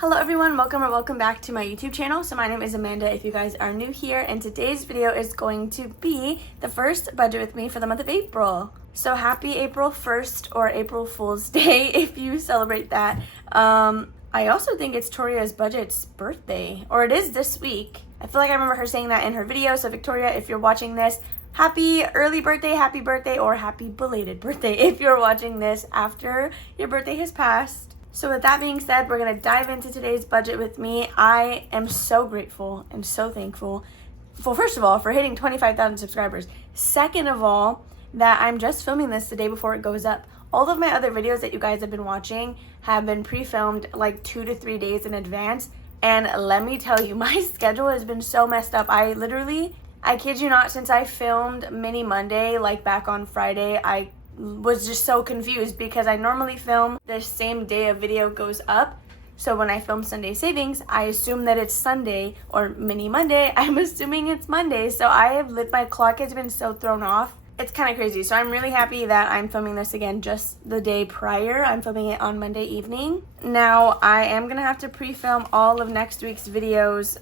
Hello everyone, welcome or welcome back to my YouTube channel. So my name is Amanda if you guys are new here, and today's video is going to be the first budget with me for the month of April. So happy April 1st or April Fool's Day if you celebrate that. I also think it's Toria's Budget's birthday, or it is this week. I feel like I remember her saying that in her video. So Victoria, if you're watching this, happy early birthday, happy birthday, or happy belated birthday if you're watching this after your birthday has passed. So with that being said, we're going to dive into today's budget with me. I am so grateful and so thankful, well, first of all, for hitting 25,000 subscribers. Second of all, that I'm just filming this the day before it goes up. All of my other videos that you guys have been watching have been pre-filmed like 2 to 3 days in advance. And let me tell you, my schedule has been so messed up. I kid you not, since I filmed Mini Monday, like back on Friday, I was just so confused because I normally film the same day a video goes up. So when I film Sunday Savings, I assume that it's Sunday, or Mini Monday, I'm assuming it's Monday. So my clock has been so thrown off. It's kind of crazy. So I'm really happy that I'm filming this again just the day prior. I'm filming it on Monday evening. Now I am going to have to pre-film all of next week's videos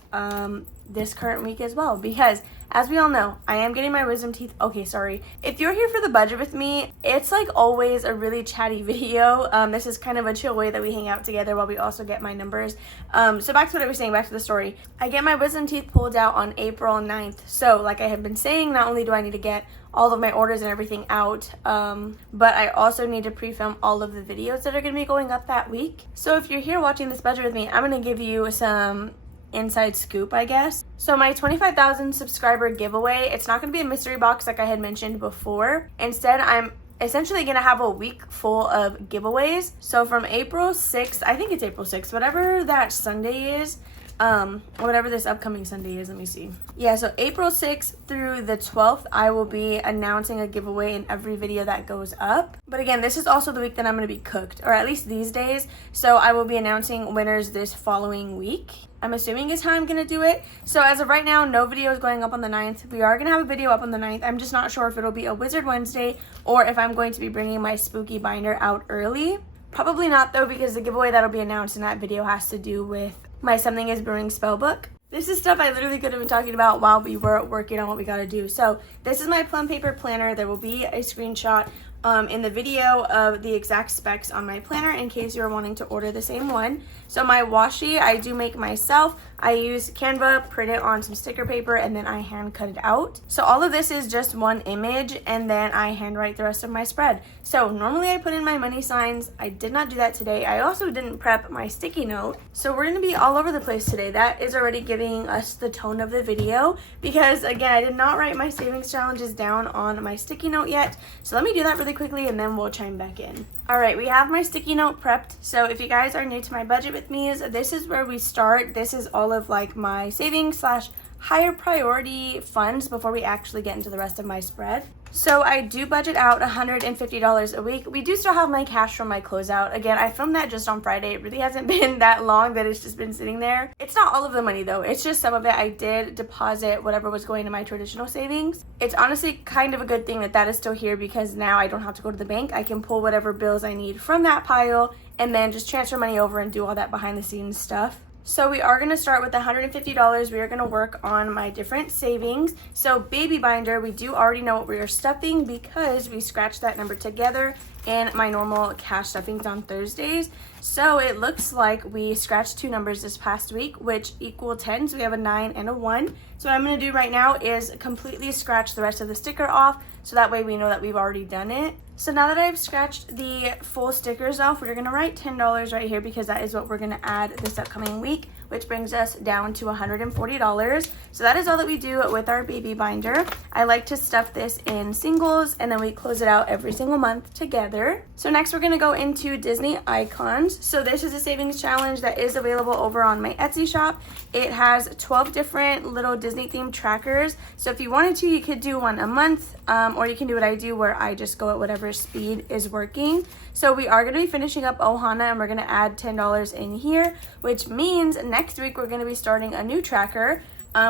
this current week as well, because as we all know, I am getting my wisdom teeth. Okay, sorry. If you're here for the budget with me, it's like always a really chatty video. This is kind of a chill way that we hang out together while we also get my numbers. So back to what I was saying, back to the story. I get my wisdom teeth pulled out on April 9th. So like I have been saying, not only do I need to get all of my orders and everything out, but I also need to pre-film all of the videos that are going to be going up that week. So if you're here watching this budget with me, I'm going to give you some inside scoop, I guess. So my 25,000 subscriber giveaway, it's not going to be a mystery box like I had mentioned before. Instead, I'm essentially going to have a week full of giveaways. So from April 6th, I think it's April 6th, whatever that Sunday is, whatever this upcoming Sunday is, let me see. Yeah, so April 6th through the 12th, I will be announcing a giveaway in every video that goes up. But again, this is also the week that I'm going to be cooked, or at least these days. So I will be announcing winners this following week, I'm assuming is how I'm going to do it. So as of right now, no video is going up on the 9th. We are going to have a video up on the 9th. I'm just not sure if it'll be a Wizard Wednesday or if I'm going to be bringing my spooky binder out early. Probably not though, because the giveaway that'll be announced in that video has to do with my Something is Brewing spellbook. This is stuff I literally could have been talking about while we were working on what we got to do. So this is my plum paper planner. There will be a screenshot in the video of the exact specs on my planner in case you're wanting to order the same one. So my washi I do make myself. I use Canva, print it on some sticker paper, and then I hand cut it out. So all of this is just one image, and then I handwrite the rest of my spread. So normally I put in my money signs. I did not do that today. I also didn't prep my sticky note. So we're gonna be all over the place today. That is already giving us the tone of the video because again, I did not write my savings challenges down on my sticky note yet. So let me do that really quickly and then we'll chime back in. All right, we have my sticky note prepped. So if you guys are new to my budget with me, this is where we start. This is all of like my savings / higher priority funds before we actually get into the rest of my spread. So I do budget out $150 a week. We do still have my cash from my closeout. Again, I filmed that just on Friday. It really hasn't been that long that it's just been sitting there. It's not all of the money though. It's just some of it. I did deposit whatever was going to my traditional savings. It's honestly kind of a good thing that that is still here because now I don't have to go to the bank. I can pull whatever bills I need from that pile and then just transfer money over and do all that behind the scenes stuff. So we are going to start with $150. We are going to work on my different savings. So baby binder, we do already know what we are stuffing because we scratched that number together in my normal cash stuffings on Thursdays. So it looks like we scratched 2 numbers this past week, which equal 10. So we have a 9 and a 1. So what I'm going to do right now is completely scratch the rest of the sticker off. So that way we know that we've already done it. So now that I've scratched the full stickers off, we're going to write $10 right here because that is what we're going to add this upcoming week, which brings us down to $140. So that is all that we do with our baby binder. I like to stuff this in singles and then we close it out every single month together. So next we're going to go into Disney icons. So this is a savings challenge that is available over on my Etsy shop. It has 12 different little Disney themed trackers. So if you wanted to, you could do one a month, or you can do what I do where I just go at whatever speed is working. So we are going to be finishing up Ohana and we're going to add $10 in here, which means next week we're going to be starting a new tracker,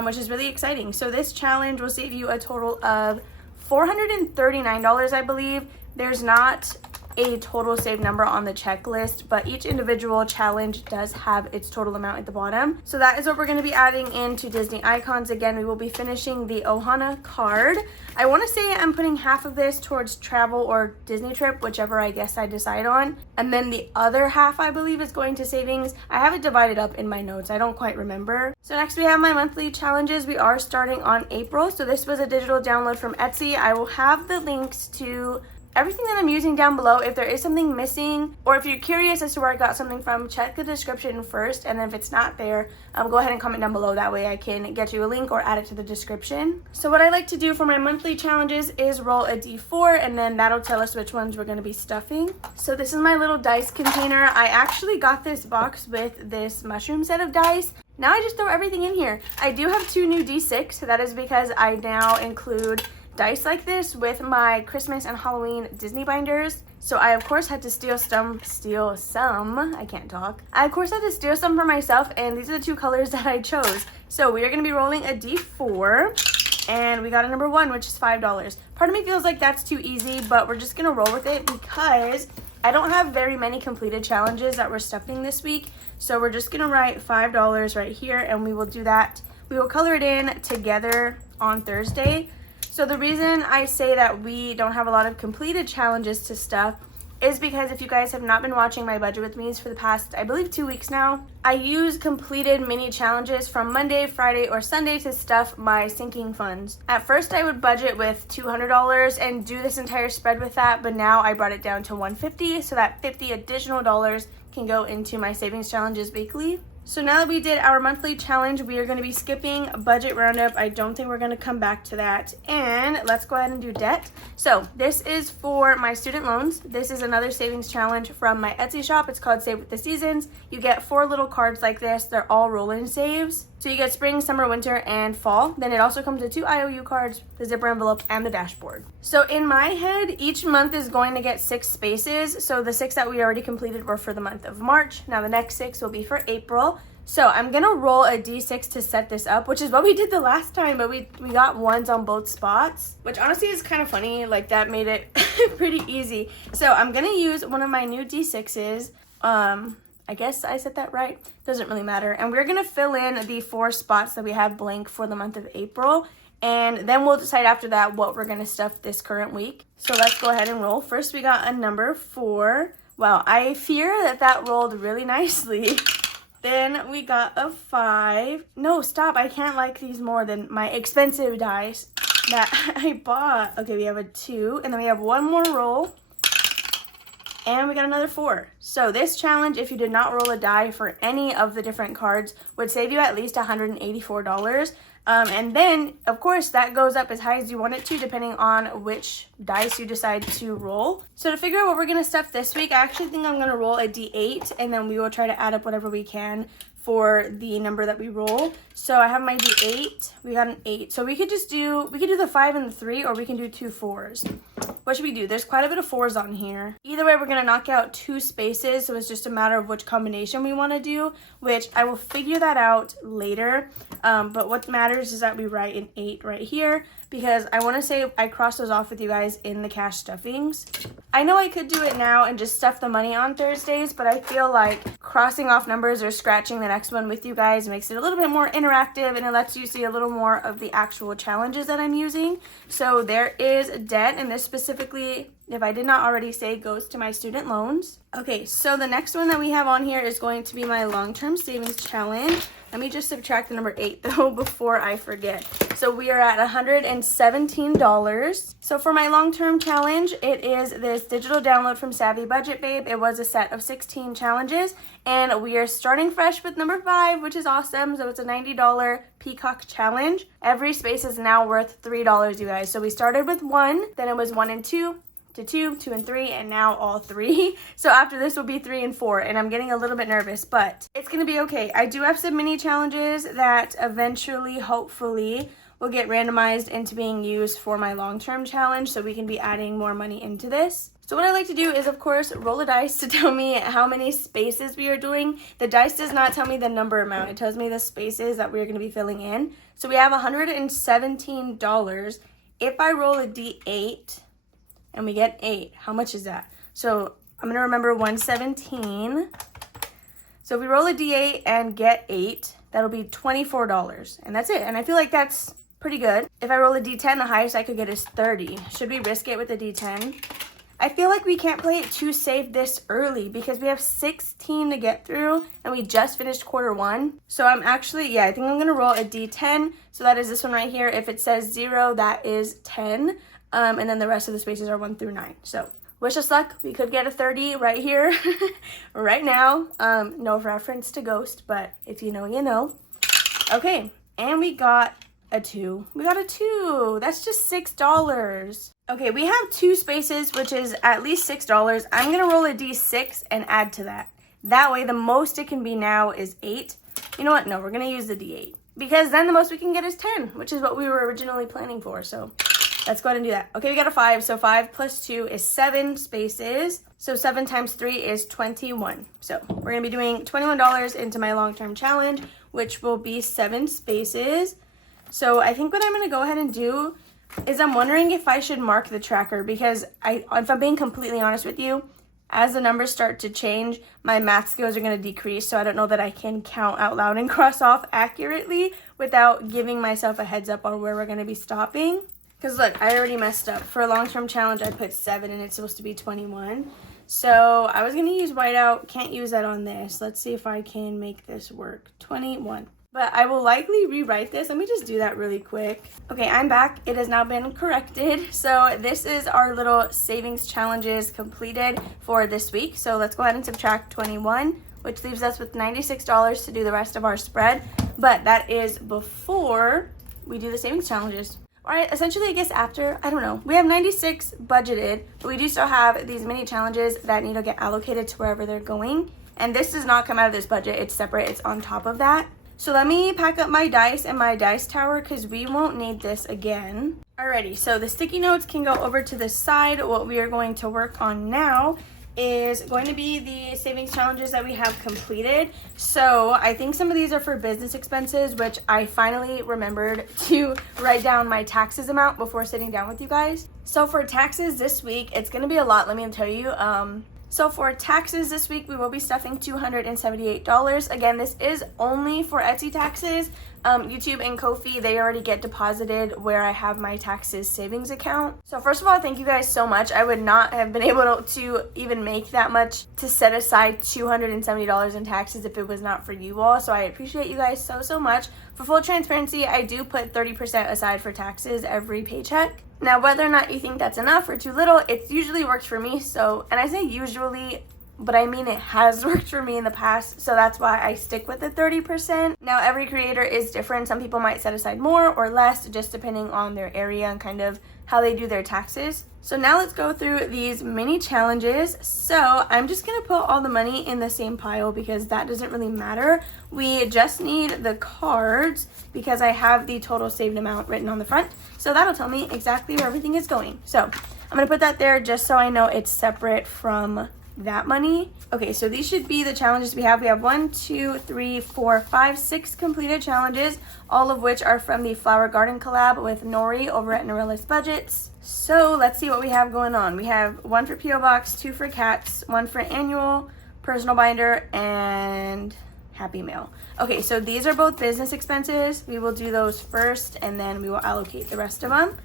which is really exciting. So this challenge will save you a total of $439, I believe. There's not a total save number on the checklist, but each individual challenge does have its total amount at the bottom. So that is what we're going to be adding into Disney Icons. Again, we will be finishing the Ohana card. I want to say I'm putting half of this towards travel or Disney trip, whichever I guess I decide on. And then the other half, I believe, is going to savings. I have it divided up in my notes. I don't quite remember. So next we have my monthly challenges. We are starting on April. So this was a digital download from Etsy. I will have the links to everything that I'm using down below. If there is something missing, or if you're curious as to where I got something from, check the description first, and then if it's not there, go ahead and comment down below. That way I can get you a link or add it to the description. So what I like to do for my monthly challenges is roll a d4, and then that'll tell us which ones we're going to be stuffing. So this is my little dice container. I actually got this box with this mushroom set of dice. Now I just throw everything in here. I do have 2 new d6, so that is because I now include dice like this with my Christmas and Halloween Disney binders. So I of course had to steal some, I can't talk. I of course had to steal some for myself, and these are the 2 colors that I chose. So we are going to be rolling a d4, and we got a number 1, which is $5. Part of me feels like that's too easy, but we're just going to roll with it because I don't have very many completed challenges that we're stuffing this week. So we're just going to write $5 right here, and we will do that. We will color it in together on Thursday. So the reason I say that we don't have a lot of completed challenges to stuff is because if you guys have not been watching my Budget With Me's for the past, I believe, 2 weeks now, I use completed mini challenges from Monday, Friday, or Sunday to stuff my sinking funds. At first, I would budget with $200 and do this entire spread with that, but now I brought it down to $150, so that $50 additional dollars can go into my savings challenges weekly. So now that we did our monthly challenge, we are going to be skipping budget roundup. I don't think we're going to come back to that. And let's go ahead and do debt. So this is for my student loans. This is another savings challenge from my Etsy shop. It's called Save with the Seasons. You get 4 little cards like this. They're all roll-in saves. So you get spring, summer, winter, and fall. Then it also comes with 2 IOU cards, the zipper envelope, and the dashboard. So in my head, each month is going to get 6 spaces. So the 6 that we already completed were for the month of March. Now the next 6 will be for April. So I'm going to roll a d6 to set this up, which is what we did the last time, but we got 1s on both spots, which honestly is kind of funny. Like, that made it pretty easy. So I'm going to use one of my new d6s. I guess I said that right. Doesn't really matter. And we're going to fill in the 4 spots that we have blank for the month of April. And then we'll decide after that what we're going to stuff this current week. So let's go ahead and roll. First, we got a number 4. Wow, I fear that rolled really nicely. Then we got a 5. No, stop. I can't like these more than my expensive dice that I bought. Okay, we have a 2. And then we have 1 more roll. And we got another 4. So this challenge, if you did not roll a die for any of the different cards, would save you at least $184. And then, of course, that goes up as high as you want it to, depending on which dice you decide to roll. So to figure out what we're going to stuff this week, I actually think I'm going to roll a d8, and then we will try to add up whatever we can for the number that we roll. So I have my d8. We got an 8. So we could do the 5 and the 3, or we can do 2 4s. What should we do? There's quite a bit of 4s on here. Either way, we're going to knock out 2 spaces, so it's just a matter of which combination we want to do, which I will figure that out later. But what matters is that we write an 8 right here, because I want to say I crossed those off with you guys in the cash stuffings. I know I could do it now and just stuff the money on Thursdays, but I feel like crossing off numbers or scratching the next one with you guys makes it a little bit more interactive, and it lets you see a little more of the actual challenges that I'm using. So there is debt, and this specifically, if I did not already say, goes to my student loans. Okay, so the next one that we have on here is going to be my long-term savings challenge. Let me just subtract the number 8 though before I forget. So we are at $117. So for my long-term challenge, it is this digital download from Savvy Budget Babe. It was a set of 16 challenges, and we are starting fresh with number 5, which is awesome. So it's a $90 Peacock challenge. Every space is now worth $3, you guys. So we started with 1, then it was 1 and 2. To 2, 2 and 3, and now all 3. So after this will be 3 and 4, and I'm getting a little bit nervous, but it's gonna be okay. I do have some mini challenges that eventually, hopefully, will get randomized into being used for my long-term challenge, so we can be adding more money into this. So what I like to do is, of course, roll a dice to tell me how many spaces we are doing. The dice does not tell me the number amount. It tells me the spaces that we're going to be filling in. So we have $117. If I roll a d8, and we get 8. How much is that? So I'm gonna remember 117. So if we roll a D8 and get 8, that'll be $24, and that's it. And I feel like that's pretty good. If I roll a D10, the highest I could get is 30. Should we risk it with a D10? I feel like we can't play it too safe this early because we have 16 to get through and we just finished quarter 1. So I'm actually, I think I'm gonna roll a D10. So that is this one right here. If it says 0, that is 10. And then the rest of the spaces are 1 through 9. So wish us luck. We could get a 30 right here, right now. No reference to Ghost, but if you know, you know. Okay, and we got a 2. We got a 2. That's just $6. Okay, we have 2 spaces, which is at least $6. I'm gonna roll a D6 and add to that. That way, the most it can be now is 8. You know what? No, we're gonna use the D8 because then the most we can get is 10, which is what we were originally planning for. So let's go ahead and do that. Okay, we got a 5. So 5 plus 2 is 7 spaces. So 7 times 3 is 21. So we're gonna be doing $21 into my long-term challenge, which will be 7 spaces. So I think what I'm gonna go ahead and do is I'm wondering if I should mark the tracker because if I'm being completely honest with you, as the numbers start to change, my math skills are going to decrease. So I don't know that I can count out loud and cross off accurately without giving myself a heads up on where we're going to be stopping. Because look, I already messed up. For a long-term challenge, I put 7 and it's supposed to be 21. So I was going to use whiteout. Can't use that on this. Let's see if I can make this work. 21. But I will likely rewrite this. Let me just do that really quick. Okay, I'm back. It has now been corrected. So this is our little savings challenges completed for this week. So let's go ahead and subtract 21, which leaves us with $96 to do the rest of our spread. But that is before we do the savings challenges. All right, essentially, I guess after, I don't know. We have 96 budgeted, but we do still have these mini challenges that need to get allocated to wherever they're going. And this does not come out of this budget. It's separate. It's on top of that. So let me pack up my dice and my dice tower because we won't need this again. Alrighty, so the sticky notes can go over to the side. What we are going to work on now is going to be the savings challenges that we have completed. So I think some of these are for business expenses, which I finally remembered to write down my taxes amount before sitting down with you guys. So for taxes this week, it's going to be a lot, let me tell you. So for taxes this week, we will be stuffing $278. Again, this is only for Etsy taxes. YouTube and Ko-fi, they already get deposited where I have my taxes savings account. So first of all, thank you guys so much. I would not have been able to even make that much to set aside $270 in taxes if it was not for you all. So I appreciate you guys so much. For full transparency, I do put 30% aside for taxes every paycheck. Now, whether or not you think that's enough or too little, it usually works for me. So, and I say usually, but I mean it has worked for me in the past. So that's why I stick with the 30%. Now, every creator is different. Some people might set aside more or less, just depending on their area and kind of how they do their taxes. So now let's go through these mini challenges. So I'm just gonna put all the money in the same pile because that doesn't really matter. We just need the cards because I have the total saved amount written on the front. So that'll tell me exactly where everything is going. So I'm gonna put that there just so I know it's separate from that money. Okay, so these should be the challenges we have. We have 1, 2, 3, 4, 5, 6 completed challenges, all of which are from the Flower Garden collab with Nori over at Norella's Budgets. So let's see what we have going on. We have 1 for P.O. Box, 2 for cats, 1 for annual, personal binder, and Happy Mail. Okay, so these are both business expenses. We will do those first and then we will allocate the rest of them.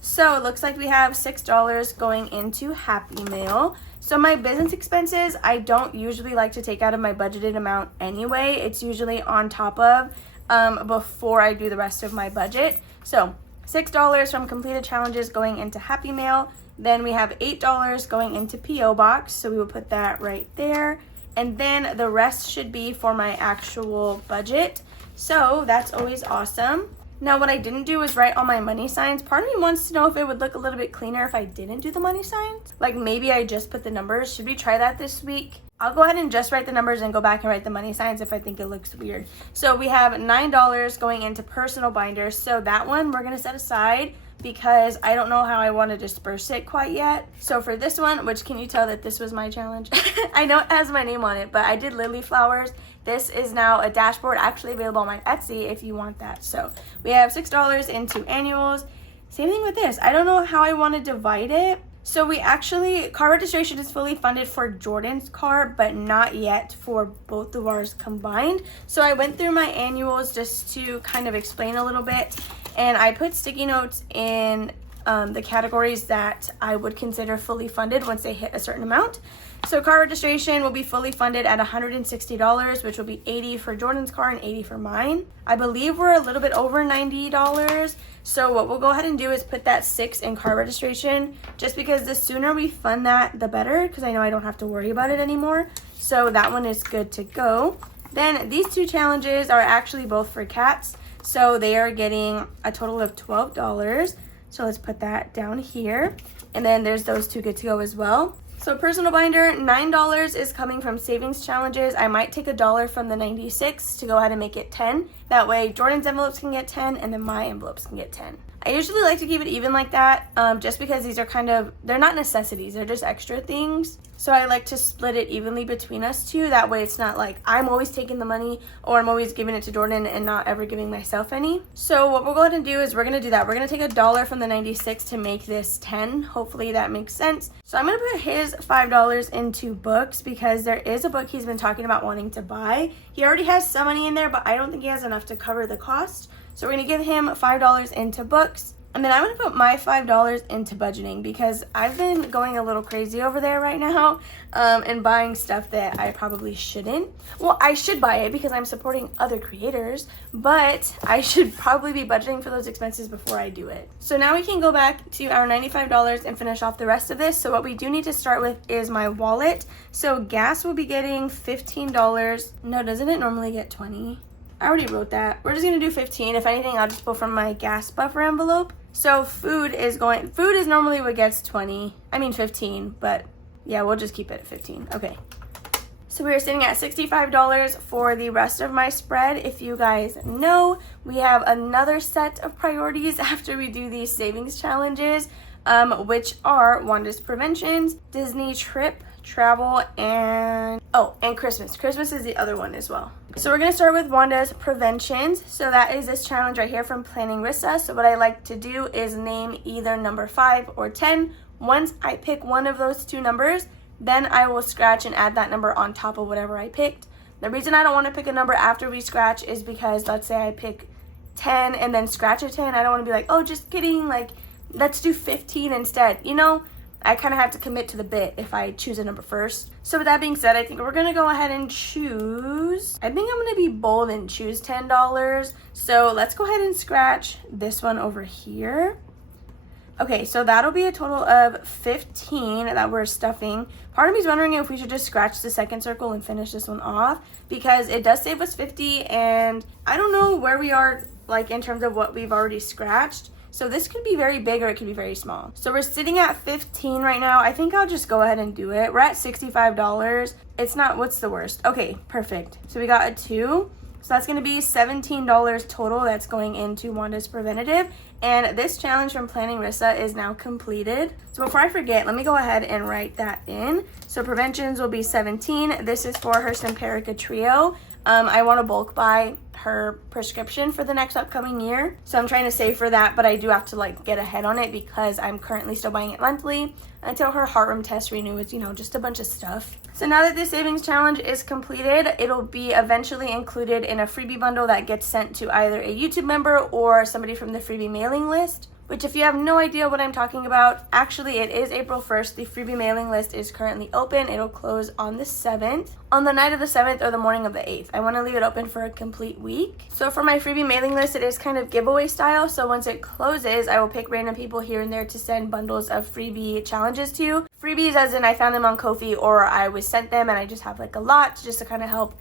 So it looks like we have $6 going into Happy Mail. So my business expenses, I don't usually like to take out of my budgeted amount anyway. It's usually on top of before I do the rest of my budget. So $6 from completed challenges going into Happy Mail. Then we have $8 going into P.O. Box. So we will put that right there. And then the rest should be for my actual budget. So that's always awesome. Now, what I didn't do is write all my money signs. Part of me wants to know if it would look a little bit cleaner if I didn't do the money signs. Like maybe I just put the numbers. Should we try that this week? I'll go ahead and just write the numbers and go back and write the money signs if I think it looks weird. So we have $9 going into personal binders. So that one we're going to set aside because I don't know how I want to disperse it quite yet. So for this one, which can you tell that this was my challenge? I know it has my name on it, but I did lily flowers. This is now a dashboard actually available on my Etsy if you want that. So we have $6 into annuals. Same thing with this. I don't know how I want to divide it. So we actually, car registration is fully funded for Jordan's car, but not yet for both of ours combined. So I went through my annuals just to kind of explain a little bit, and I put sticky notes in the categories that I would consider fully funded once they hit a certain amount. So car registration will be fully funded at $160, which will be $80 for Jordan's car and $80 for mine. I believe we're a little bit over $90. So what we'll go ahead and do is put that $6 in car registration, just because the sooner we fund that, the better, because I know I don't have to worry about it anymore. So that one is good to go. Then these two challenges are actually both for cats. So they are getting a total of $12. So let's put that down here. And then there's those two good to go as well. So personal binder, $9 is coming from savings challenges. I might take $1 from the 96 to go ahead and make it 10. That way Jordan's envelopes can get 10 and then my envelopes can get 10. I usually like to keep it even like that, just because these are they're not necessities, they're just extra things. So I like to split it evenly between us two. That way it's not like I'm always taking the money or I'm always giving it to Jordan and not ever giving myself any. So what we'll go ahead and do is we're going to do that. We're going to take $1 from the 96 to make this 10. Hopefully that makes sense. So I'm going to put his $5 into books, because there is a book he's been talking about wanting to buy. He already has some money in there, but I don't think he has enough to cover the cost. So we're going to give him $5 into books. And then I'm going to put my $5 into budgeting, because I've been going a little crazy over there right now and buying stuff that I probably shouldn't. Well, I should buy it because I'm supporting other creators, but I should probably be budgeting for those expenses before I do it. So now we can go back to our $95 and finish off the rest of this. So what we do need to start with is my wallet. So gas will be getting $15. No, doesn't it normally get 20? I already wrote that. We're just going to do 15. If anything, I'll just pull from my gas buffer envelope. So food is normally what gets 15, but yeah, we'll just keep it at 15. Okay. So we are sitting at $65 for the rest of my spread. If you guys know, we have another set of priorities after we do these savings challenges, which are Wanda's preventions, Disney trip, travel, and Christmas. Christmas is the other one as well. So we're going to start with Wanda's preventions. So that is this challenge right here from Planning Rissa. So what I like to do is name either number 5 or 10. Once I pick one of those two numbers, then I will scratch and add that number on top of whatever I picked. The reason I don't want to pick a number after we scratch is because, let's say I pick 10 and then scratch a 10. I don't want to be like, oh, just kidding, like, let's do 15 instead. You know, I kind of have to commit to the bit if I choose a number first. So with that being said, I think we're going to go ahead and choose, I think I'm going to be bold and choose $10. So let's go ahead and scratch this one over here. Okay, so that'll be a total of 15 that we're stuffing. Part of me is wondering if we should just scratch the second circle and finish this one off, because it does save us 50, and I don't know where we are like in terms of what we've already scratched. So this could be very big or it could be very small. So we're sitting at 15 right now. I think I'll just go ahead and do it. We're at $65. It's not, what's the worst? Okay, perfect. So we got a 2. So that's going to be $17 total that's going into Wanda's preventative. And this challenge from Planning Rissa is now completed. So before I forget, let me go ahead and write that in. So preventions will be 17. This is for her Simparica Trio. I want to bulk buy her prescription for the next upcoming year. So I'm trying to save for that, but I do have to like get ahead on it because I'm currently still buying it monthly until her heart rhythm test renews, you know, just a bunch of stuff. So now that this savings challenge is completed, it'll be eventually included in a freebie bundle that gets sent to either a YouTube member or somebody from the freebie mailing list. Which, if you have no idea what I'm talking about, actually it is April 1st. The freebie mailing list is currently open. It'll close on the 7th. On the night of the 7th or the morning of the 8th. I want to leave it open for a complete week. So for my freebie mailing list, it is kind of giveaway style. So once it closes, I will pick random people here and there to send bundles of freebie challenges to. Freebies as in I found them on Ko-fi or I was sent them and I just have like a lot just to kind of help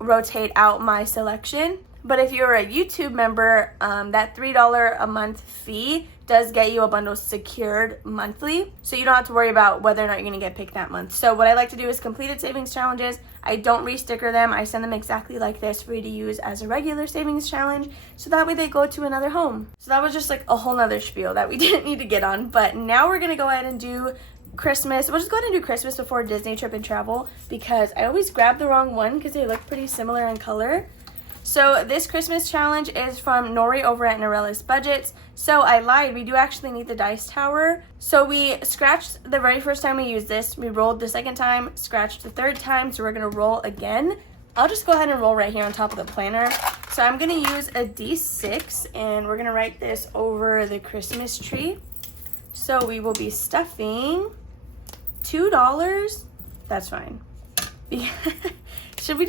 rotate out my selection. But if you're a YouTube member, that $3 a month fee does get you a bundle secured monthly. So you don't have to worry about whether or not you're going to get picked that month. So what I like to do is completed savings challenges. I don't re-sticker them. I send them exactly like this for you to use as a regular savings challenge. So that way they go to another home. So that was just like a whole nother spiel that we didn't need to get on. But now we're going to go ahead and do Christmas. We'll just go ahead and do Christmas before Disney trip and travel because I always grab the wrong one because they look pretty similar in color. So this Christmas challenge is from Nori over at Norella's Budgets. So I lied, we do actually need the dice tower. So we scratched the very first time we used this, we rolled the second time, scratched the third time, so we're gonna roll again. I'll just go ahead and roll right here on top of the planner. So I'm gonna use a D6 and we're gonna write this over the Christmas tree. So we will be stuffing $2. That's fine. Should we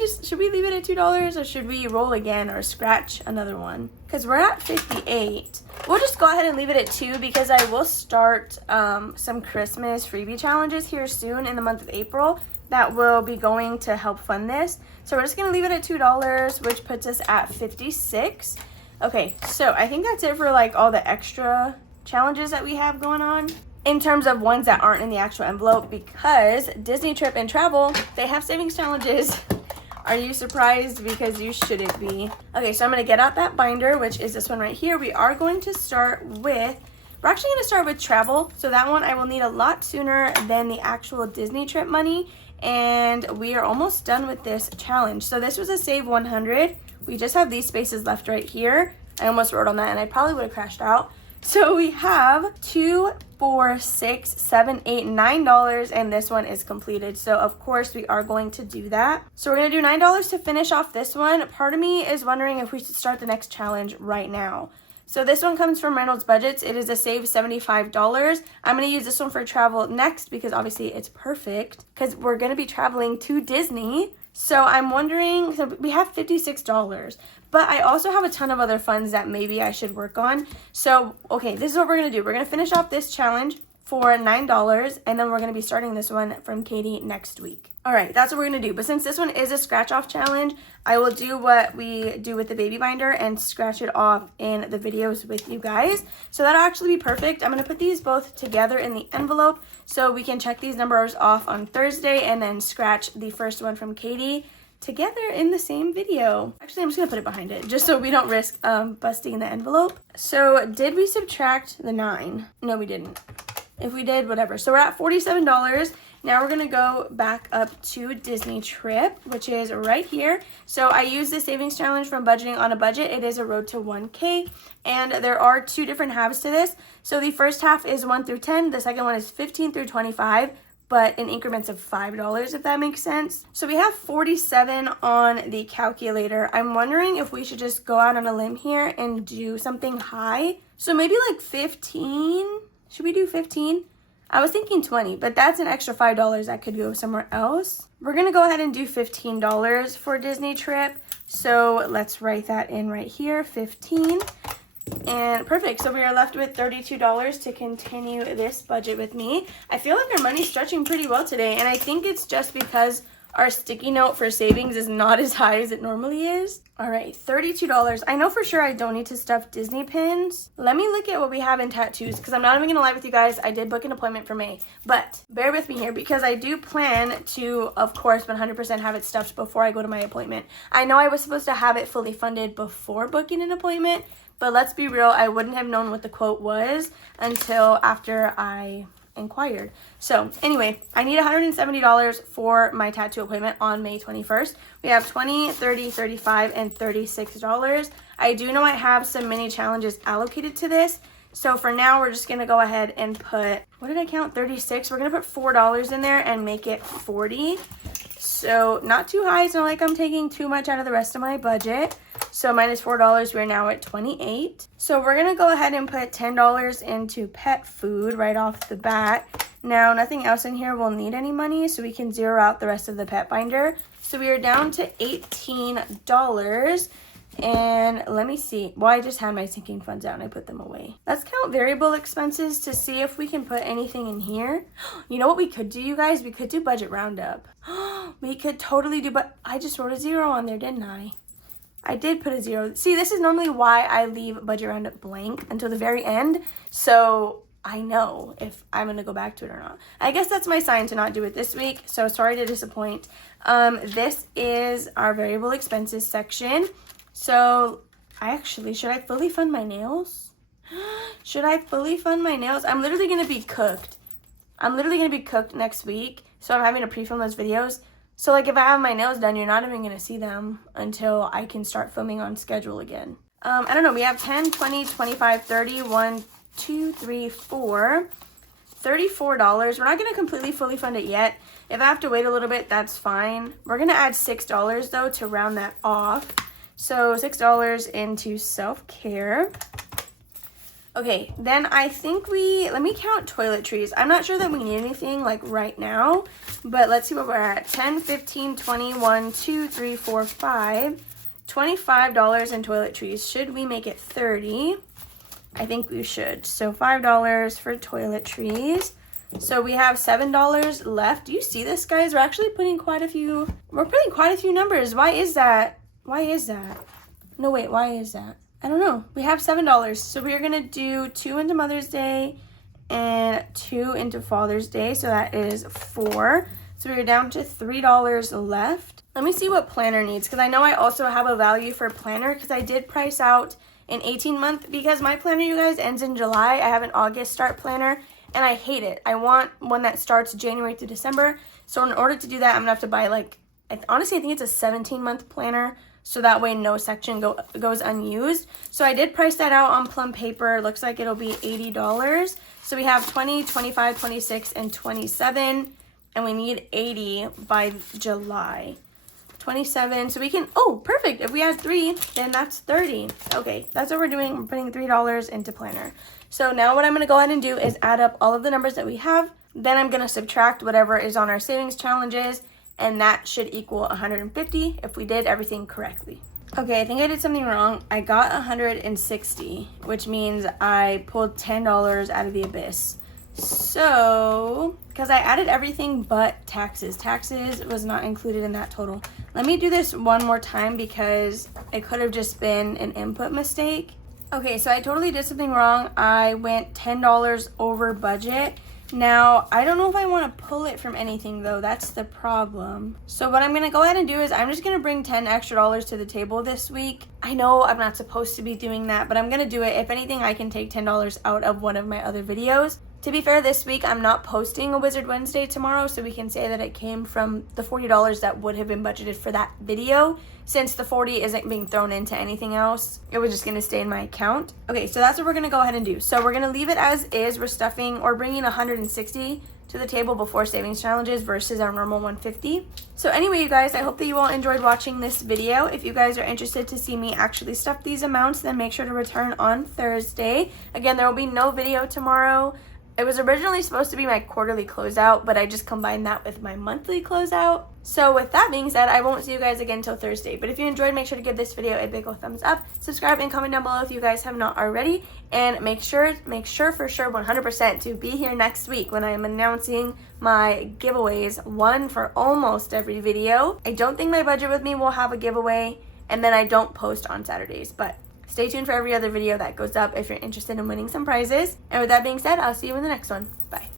leave it at $2 or should we roll again or scratch another one? Because we're at 58. We'll just go ahead and leave it at 2 because I will start some Christmas freebie challenges here soon in the month of April that will be going to help fund this. So we're just gonna leave it at $2, which puts us at 56. Okay, so I think that's it for like all the extra challenges that we have going on in terms of ones that aren't in the actual envelope, because Disney Trip and Travel, they have savings challenges. Are you surprised? Because you shouldn't be. Okay, so I'm gonna get out that binder, which is this one right here. We are going to start with, we're actually gonna start with travel. So that one I will need a lot sooner than the actual Disney Trip money. And we are almost done with this challenge. So this was a save 100. We just have these spaces left right here. I almost wrote on that and I probably would have crashed out. So we have $2, $4, $6, $7, $8, $9, and this one is completed. So of course we are going to do that. So we're gonna do $9 to finish off this one. Part of me is wondering if we should start the next challenge right now. So this one comes from Reynolds Budgets. It is a save $75. I'm gonna use this one for travel next because obviously it's perfect because we're gonna be traveling to Disney. So I'm wondering, so we have $56, but I also have a ton of other funds that maybe I should work on. So, okay, this is what we're gonna do. We're gonna finish off this challenge for $9, and then we're gonna be starting this one from Katie next week. All right, that's what we're gonna do. But since this one is a scratch off challenge, I will do what we do with the baby binder and scratch it off in the videos with you guys. So that'll actually be perfect. I'm gonna put these both together in the envelope so we can check these numbers off on Thursday and then scratch the first one from Katie together in the same video. Actually, I'm just gonna put it behind it just so we don't risk busting the envelope. So did we subtract the 9? No, we didn't. If we did, whatever. So we're at $47. Now we're gonna go back up to Disney Trip, which is right here. So I use the savings challenge from Budgeting on a Budget. It is a road to 1K, and there are 2 different halves to this. So the first half is 1 through 10. The second one is 15 through 25, but in increments of $5, if that makes sense. So we have 47 on the calculator. I'm wondering if we should just go out on a limb here and do something high. So maybe like 15. Should we do 15? I was thinking 20, but that's an extra $5 that could go somewhere else. We're gonna go ahead and do $15 for Disney Trip. So let's write that in right here, 15. And perfect, so we are left with $32 to continue this budget with me. I feel like our money's stretching pretty well today, and I think it's just because our sticky note for savings is not as high as it normally is. All right, $32. I know for sure I don't need to stuff Disney pins. Let me look at what we have in tattoos, because I'm not even gonna lie with you guys, I did book an appointment for May, but bear with me here because I do plan to, of course, 100% have it stuffed before I go to my appointment. I know I was supposed to have it fully funded before booking an appointment, but let's be real, I wouldn't have known what the quote was until after I inquired. So anyway, I need $170 for my tattoo appointment on May 21st. We have $20, $30, $35, and $36. I do know I have some mini challenges allocated to this. So for now, we're just gonna go ahead and put, what did I count? 36. We're gonna put $4 in there and make it 40. So not too high. It's not like I'm taking too much out of the rest of my budget. So minus $4, we're now at 28. So we're gonna go ahead and put $10 into pet food right off the bat. Now nothing else in here will need any money, so we can zero out the rest of the pet binder. So we are down to $18. And let me see. Well, I just had my sinking funds out and I put them away. Let's count variable expenses to see if we can put anything in here. You know what we could do, you guys? We could do budget roundup. We could totally do, but I just wrote a 0 on there, didn't I? I did put a 0. See, this is normally why I leave budget roundup blank until the very end. So I know if I'm going to go back to it or not. I guess that's my sign to not do it this week. So sorry to disappoint. This is our variable expenses section. So should I fully fund my nails? Should I fully fund my nails? I'm literally going to be cooked. I'm literally going to be cooked next week. So I'm having to pre-film those videos. So like if I have my nails done, you're not even gonna see them until I can start filming on schedule again. I don't know, we have 10, 20, 25, 30, 1, 2, 3, 4, $34. We're not gonna completely fully fund it yet. If I have to wait a little bit, that's fine. We're gonna add $6 though to round that off. So $6 into self-care. Okay, then I think let me count toiletries. I'm not sure that we need anything like right now, but let's see what we're at. 10, 15, 20, 1, 2, 3, 4, 5, $25 in toiletries. Should we make it 30? I think we should. So $5 for toiletries. So we have $7 left. Do you see this, guys? We're actually putting quite a few numbers. Why is that? Why is that? No, wait, why is that? I don't know. We have $7. So we're going to do 2 into Mother's Day and 2 into Father's Day. So that is 4. So we're down to $3 left. Let me see what planner needs, because I know I also have a value for planner, because I did price out an 18-month, because my planner, you guys, ends in July. I have an August start planner, and I hate it. I want one that starts January through December. So in order to do that, I'm going to have to buy honestly, I think it's a 17-month planner. So that way no section goes unused. So I did price that out on Plum Paper. Looks like it'll be $80. So we have 20, 25, 26, and 27. And we need 80 by July. 27. So we can, oh, perfect. If we add 3, then that's 30. Okay, that's what we're doing. We're putting $3 into planner. So now what I'm going to go ahead and do is add up all of the numbers that we have. Then I'm going to subtract whatever is on our savings challenges. And that should equal 150 if we did everything correctly. Okay, I think I did something wrong. I got 160, which means I pulled $10 out of the abyss. So, because I added everything but taxes. Taxes was not included in that total. Let me do this one more time because it could have just been an input mistake. Okay, so I totally did something wrong. I went $10 over budget. Now, I don't know if I want to pull it from anything though, that's the problem. So what I'm going to go ahead and do is I'm just going to bring $10 extra to the table this week. I know I'm not supposed to be doing that, but I'm going to do it. If anything, I can take $10 out of one of my other videos. To be fair, this week I'm not posting a Wizard Wednesday tomorrow, so we can say that it came from the $40 that would have been budgeted for that video. Since the 40 isn't being thrown into anything else, it was just going to stay in my account. Okay, so that's what we're going to go ahead and do. So we're going to leave it as is. We're stuffing or bringing 160 to the table before savings challenges versus our normal 150. So anyway, you guys, I hope that you all enjoyed watching this video. If you guys are interested to see me actually stuff these amounts, then make sure to return on Thursday. Again, there will be no video tomorrow. It was originally supposed to be my quarterly closeout, but I just combined that with my monthly closeout. So with that being said, I won't see you guys again until Thursday. But if you enjoyed, make sure to give this video a big old thumbs up. Subscribe and comment down below if you guys have not already. And make sure for sure 100% to be here next week when I am announcing my giveaways, one for almost every video. I don't think my Budget With Me will have a giveaway, and then I don't post on Saturdays, but stay tuned for every other video that goes up if you're interested in winning some prizes. And with that being said, I'll see you in the next one. Bye.